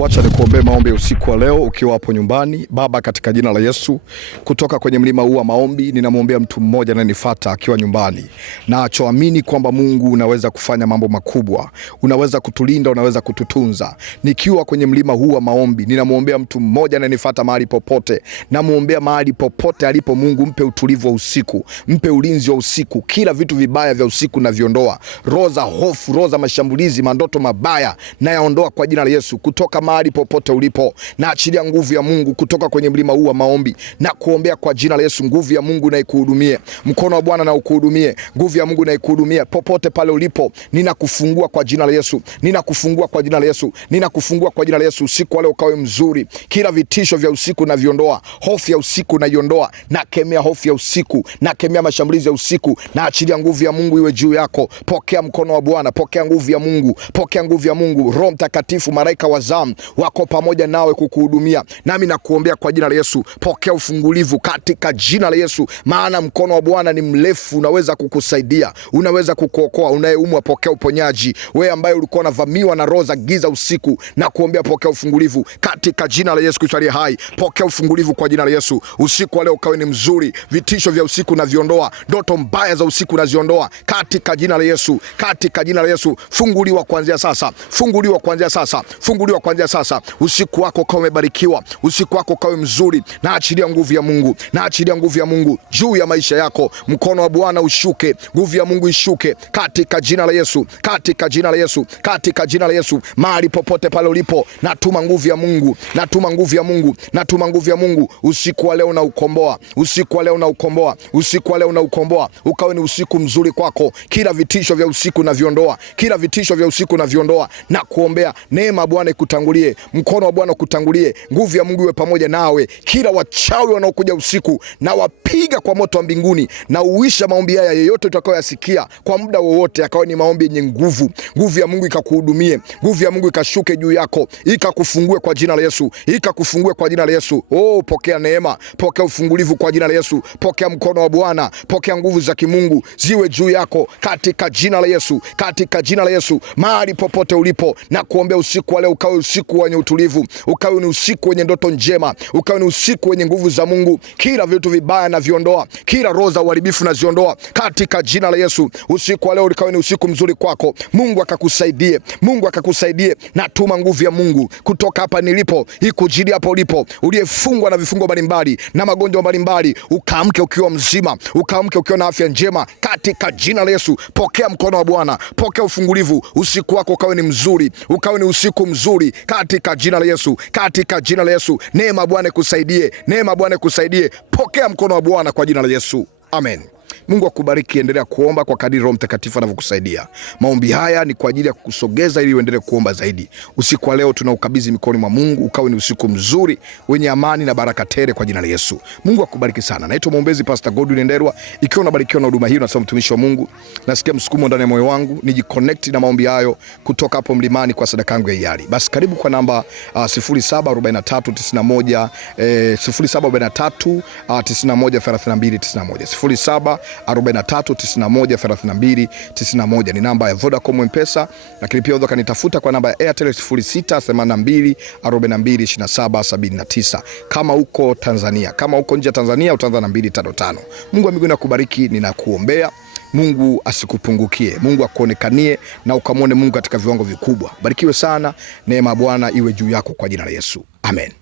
Wacha nikuombee maombi ya usiku wa leo ukiwa hapo nyumbani. Baba, katika jina la Yesu, kutoka kwenye mlima huu wa maombi ninamwombea mtu mmoja anayenifuata akiwa nyumbani, na achoamini kwamba Mungu unaweza kufanya mambo makubwa, unaweza kutulinda, unaweza kututunza. Nikiwa kwenye mlima huu wa maombi ninamwombea mtu mmoja anayenifuata mahali popote. Namwombea mahali popote alipo, Mungu mpe utulivu wa usiku, mpe ulinzi wa usiku. Kila vitu vibaya vya usiku na viondoa. Roho za hofu, roho za mashambulizi, mandoto mabaya na yaondoa kwa jina la Yesu. Kutoka mahali popote ulipo, na achilia nguvu ya Mungu kutoka kwenye mlima huu wa maombi, na kuombea kwa jina la Yesu. Nguvu ya Mungu na ikuhudumie, mkono wa Bwana na ukuhudumie, nguvu ya Mungu na ikuhudumie popote pale ulipo. Ninakufungua kwa jina la Yesu, ninakufungua kwa jina la Yesu, ninakufungua kwa jina la Yesu. Usiku wale ukawe mzuri. Kila vitisho vya usiku na viondoa, hofu ya usiku na iondoa, na kemea hofu ya usiku, na kemea mashambulizi ya usiku, na achilia nguvu ya Mungu iwe juu yako. Pokea mkono wa Bwana, pokea nguvu ya Mungu, pokea nguvu ya Mungu. Roho Mtakatifu, malaika wa zamu wako pamoja nawe kukuhudumia. Nami nakuombea kwa jina la Yesu, pokea ufungulivu katika jina la Yesu, maana mkono wa Bwana ni mrefu, unaweza kukusaidia, unaweza kukuokoa. Unayeumwa pokea uponyaji. Wewe ambaye ulikuwa unavamiwa na roho za giza usiku, na kuombea pokea ufungulivu katika jina la Yesu Kristo aliye hai. Pokea ufungulivu kwa jina la Yesu. Usiku wa leo ukawe ni mzuri. Vitisho vya usiku na viondoa, ndoto mbaya za usiku na ziondoa katika jina la Yesu, katika jina la Yesu. Funguliwa kuanzia sasa, funguliwa kuanzia sasa, funguliwa kuanzia sasa. Usiku wako ukawe umebarikiwa, usiku wako ukawe mzuri. Na achilia nguvu ya Mungu, na achilia nguvu ya Mungu juu ya maisha yako. Mkono wa Bwana ushuke, nguvu ya Mungu ishuke katika jina la Yesu, katika jina la Yesu, katika jina la Yesu. Mahali popote pale ulipo, natuma nguvu ya Mungu, natuma nguvu ya Mungu, natuma nguvu ya Mungu. Usiku wa leo na ukomboa, usiku wa leo na ukomboa, usiku wa leo na ukomboa. Ukawe ni usiku mzuri kwako. Kila vitisho vya usiku na viondoa, kila vitisho vya usiku na viondoa. Na kuombea neema Bwana ikutangulie, mkono wa Bwana kutangulie, nguvu ya Mungu iwe pamoja nawe. Kila wachawi wanaokuja usiku na wapiga kwa moto wa mbinguni, na uisha maombi haya. Yeyote utakayoyasikia kwa muda wowote, akawa ni maombi yenye nguvu. Nguvu ya Mungu ikakuhudumie, nguvu ya Mungu ikashuke juu yako, ikakufungue kwa jina la Yesu, ikakufungue kwa jina la Yesu. Oh, pokea neema, pokea ufungulivu kwa jina la Yesu. Pokea mkono wa Bwana, pokea nguvu za kimungu ziwe juu yako katika jina la Yesu, katika jina la Yesu. Mahali popote ulipo, na kuombea usiku wa leo ukawe usiku wenye utulivu, ukawe ni usiku wenye ndoto njema, ukawe ni usiku wenye nguvu za Mungu. Kila vitu vibaya na viondoa, kila roho za uharibifu na ziondoa katika jina la Yesu. Usiku wa leo ukawe ni usiku mzuri kwako. Mungu akakusaidie, Mungu akakusaidie. Natuma nguvu ya Mungu kutoka hapa nilipo ikujili hapo ulipo, uliyefungwa na vifungo mbalimbali na magonjwa mbalimbali. Ukaamke ukiwa mzima, ukaamke ukiwa na afya njema katika jina la Yesu. Pokea mkono wa Bwana, pokea ufungulivu. Usiku wako ukawe ni mzuri, ukawe ni usiku mzuri katika jina la Yesu, katika jina la Yesu. Neema Bwana kusaidie, neema Bwana kusaidie. Pokea mkono wa Bwana kwa jina la Yesu. Amen. Mungu akubariki. Endelea kuomba kwa kadiri Roho Mtakatifu anavyokusaidia. Maombi haya ni kwa ajili ya kukusogeza ili uendelee kuomba zaidi. Usiku wa leo tunaukabidhi mikononi mwa Mungu. Ukawe ni usiku mzuri wenye amani na baraka tele kwa jina la Yesu. Mungu akubariki sana. Naitwa mwombezi Pastor Godwin Ndelwa. Ikiwa unabarikiwa na huduma hii, unasema mtumishi wa Mungu, nasikia msukumo ndani ya moyo wangu nijiconnect na maombi hayo kutoka hapo mlimani kwa sadaka yangu ya hiari. Basi karibu kwa namba 074391 0743 913291 43913291 ni namba ya Vodacom M-Pesa, lakini pia unaweza kanitafuta kwa namba ya Airtel 0682422779. Kama uko Tanzania, kama uko nje ya Tanzania utaanza na 255. Mungu wa mbinguni akubariki. Ninakuombea Mungu asikupungukie, Mungu akuonekanie na ukamwone Mungu katika viwango vikubwa. Barikiwe sana. Neema Bwana iwe juu yako kwa jina la Yesu. Amen.